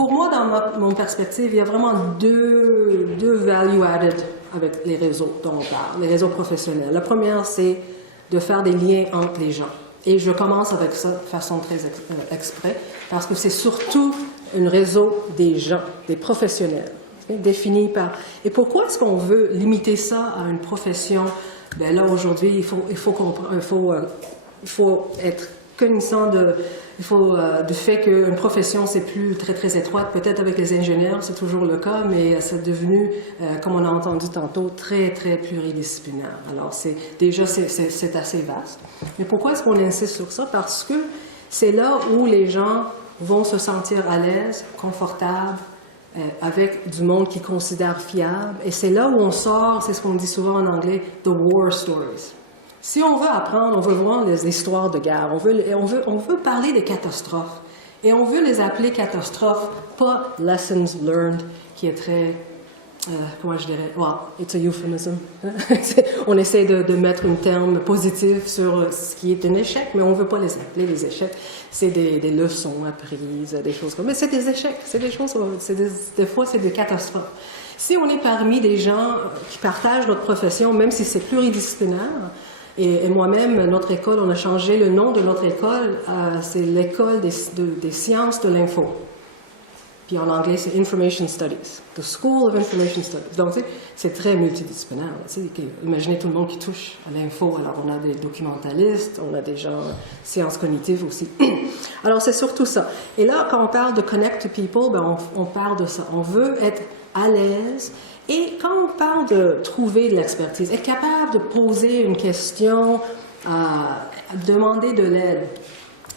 Pour moi, dans mon perspective, il y a vraiment deux value added avec les réseaux dont on parle, les réseaux professionnels. La première, c'est de faire des liens entre les gens. Et je commence avec ça de façon très exprès, parce que c'est surtout un réseau des gens, des professionnels, défini par... Et pourquoi est-ce qu'on veut limiter ça à une profession? Bien là, aujourd'hui, il faut être connaissant du fait qu'une profession, c'est plus très étroite. Peut-être avec les ingénieurs, c'est toujours le cas, mais c'est devenu, comme on a entendu tantôt, très pluridisciplinaire. Alors, déjà, c'est assez vaste. Mais pourquoi est-ce qu'on insiste sur ça? Parce que c'est là où les gens vont se sentir à l'aise, confortables, avec du monde qu'ils considèrent fiable. Et c'est là où on sort, c'est ce qu'on dit souvent en anglais, « the war stories ». Si on veut apprendre, on veut voir les histoires de guerre, on veut parler des catastrophes. Et on veut les appeler catastrophes, pas « lessons learned », qui est très, comment je dirais, well, it's a euphemism. On essaie de mettre un terme positif sur ce qui est un échec, mais on ne veut pas les appeler les échecs. C'est des leçons apprises, des choses comme ça. Mais c'est des échecs, c'est des choses, des fois c'est des catastrophes. Si on est parmi des gens qui partagent notre profession, même si c'est pluridisciplinaire, et moi-même, notre école, on a changé le nom de notre école, c'est l'école des sciences de l'info. Puis en anglais, c'est Information Studies, the School of Information Studies. Donc, c'est très multidisciplinaire. Imaginez tout le monde qui touche à l'info. Alors, on a des documentalistes, on a des gens sciences cognitives aussi. Alors, c'est surtout ça. Et là, quand on parle de connect to people, ben, on parle de ça. On veut être à l'aise. Et quand on parle de trouver de l'expertise, être capable de poser une question, demander de l'aide.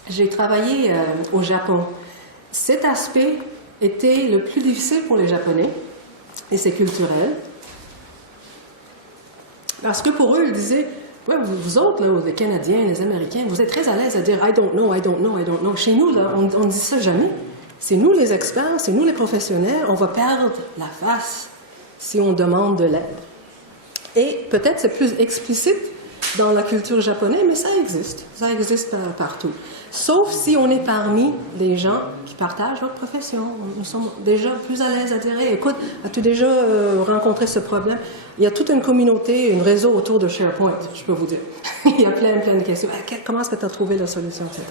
J'ai travaillé au Japon. Cet aspect était le plus difficile pour les Japonais, et c'est culturel. Parce que pour eux, ils disaient, ouais, vous autres, là, les Canadiens, les Américains, vous êtes très à l'aise à dire « I don't know, I don't know, I don't know ». Chez nous, là, on ne dit ça jamais. C'est nous les experts, c'est nous les professionnels, on va perdre la face si on demande de l'aide. Et peut-être c'est plus explicite dans la culture japonaise, mais ça existe partout. Sauf si on est parmi des gens qui partagent notre profession. Nous sommes déjà plus à l'aise à dire « Écoute, as-tu déjà rencontré ce problème? » Il y a toute une communauté, un réseau autour de SharePoint, je peux vous dire. Il y a plein de questions. Comment est-ce que tu as trouvé la solution, etc.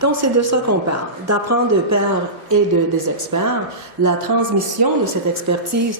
Donc, c'est de ça qu'on parle, d'apprendre de pairs et des experts, la transmission de cette expertise.